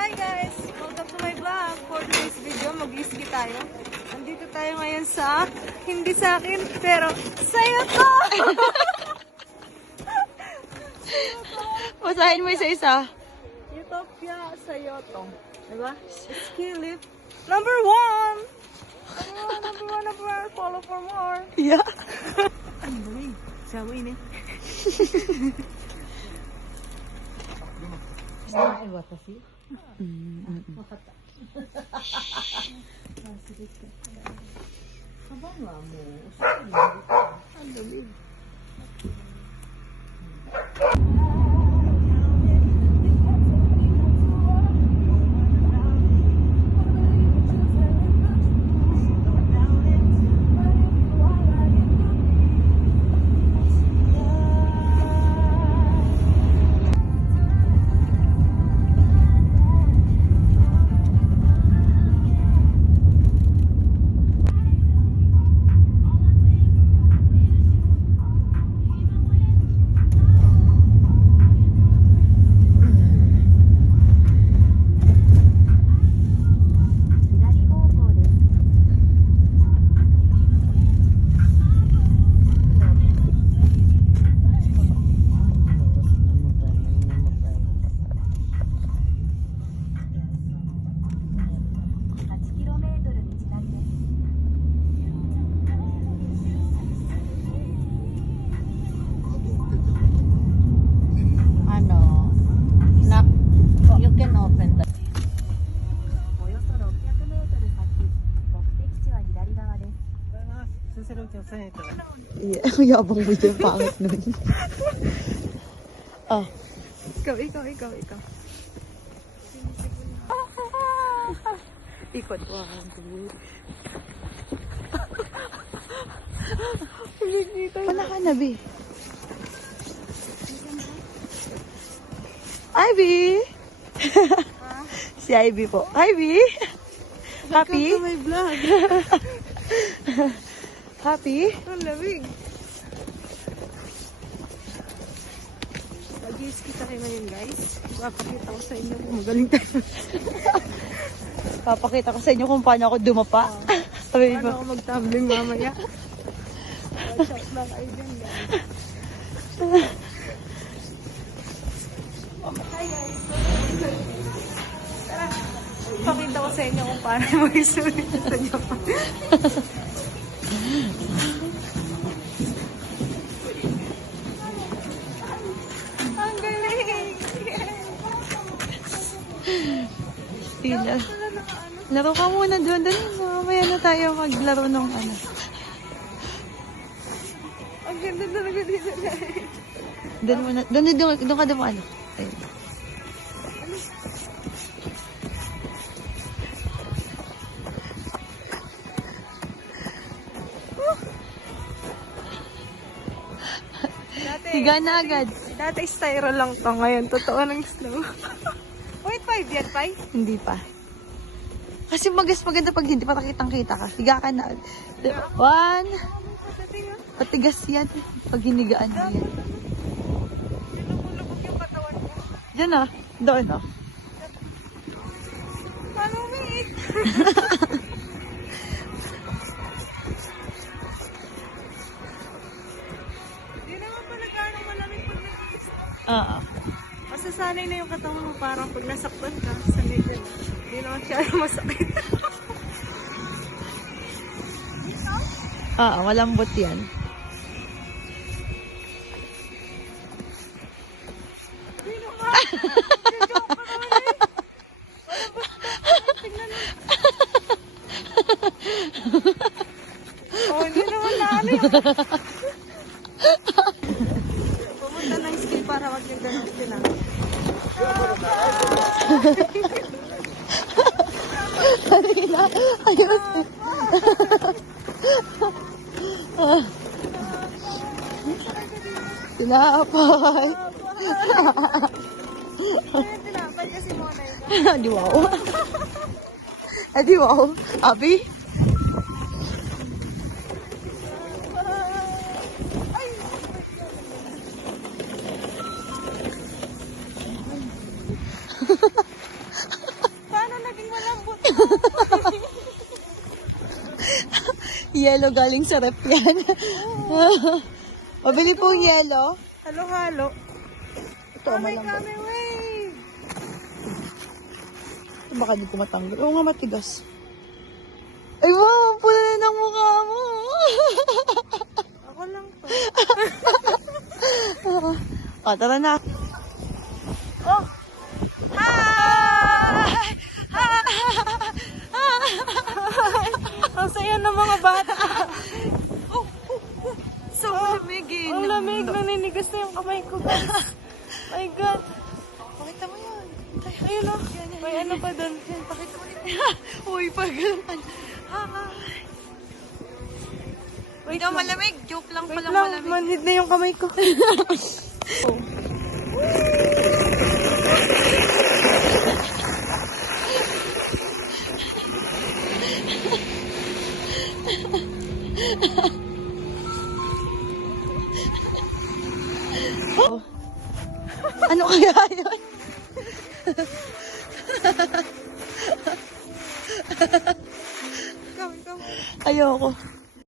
Hi guys! Welcome to my vlog. For today's video, mag-iski tayo. Nandito tayo ngayon sa, hindi sa akin, pero sa'yo to! Basahin mo isa-isa. Utopia sa'yo to. Diba? Ski lift. Number one! Number one. Follow for more. Yeah. Ang dami. Sawa ini. You can open that. およそ600メートル先、目的地は左側です。 Yeah, yabang mo dyan, pangit nun. Ah. Ikaw. Ikot. One, two. Wala ka na, Bi. Ivy! Si Ivy po. Ivy! Happy? Welcome to my vlog. Happy? Ang lamig. Mag-iski tayo ngayon guys. Papakita ko sa inyo kung magaling tayo. Papakita ko sa inyo kung paano ako dumapa. Sabi Paano mo. ako mag-tumbling mamaya. Watch out lang kayo dyan guys. Hi guys. Tara. Pakita ko sa inyo kung paano mag-isulit sa Japan. Ang galing! Sila. Laro ka muna doon. Dali, mamaya na tayo maglaro ng ano. Ang ganda talaga dito guys. Doon muna. Doon ka dumaan. Ayun. Higa na agad. Dati styro lang to. Ngayon, totoo ng snow. Wait, 5 yan, 5? Hindi pa. Kasi maganda pag hindi pa nakitang-kita ka. Higa ka na. One. Patigas yan. Pag hinigaan mo yan. Lumulubog yung katawan ko. Diyan ah. Doon ah. Paano umiik? Hindi naman pala gano'ng malamig pag nag-iis. Oo. Masasanay na yung katawan mo parang pag nasaktan ka, sanay ka na. Hindi naman siya masakit. Oo, malambot yan. Hindi naman. Joke ka naman eh. Tingnan mo. Oh, hindi naman naano yun. Pumunta ng ski para wag yung ganun sila. Kanina, ayos. Tinapay. Tinapay kasi muna yun. Di wow. Di wow. Abi? malambot. Yellow galing sa rep yan. Mabili po yellow. Halo-halo. Ito, Kami, malambot. kami, wave. Baka di ko matanggal. Oo nga, matigas. Ay, wow, ang pula na ng mukha mo. Ako lang to. Tara na. Oh! Hi! Ang saya ng mga bata. So, lamigin. Ang lamig, naninigas na yung kamay ko, guys. My God. Pakita mo yun. Ayun o. May ano pa doon. Pakita mo yun. Uy, pagalan. Wait, lang. malamig. Joke lang Wait palang lang, malamig. manhid na yung kamay ko. Ano kaya yun? Ayoko.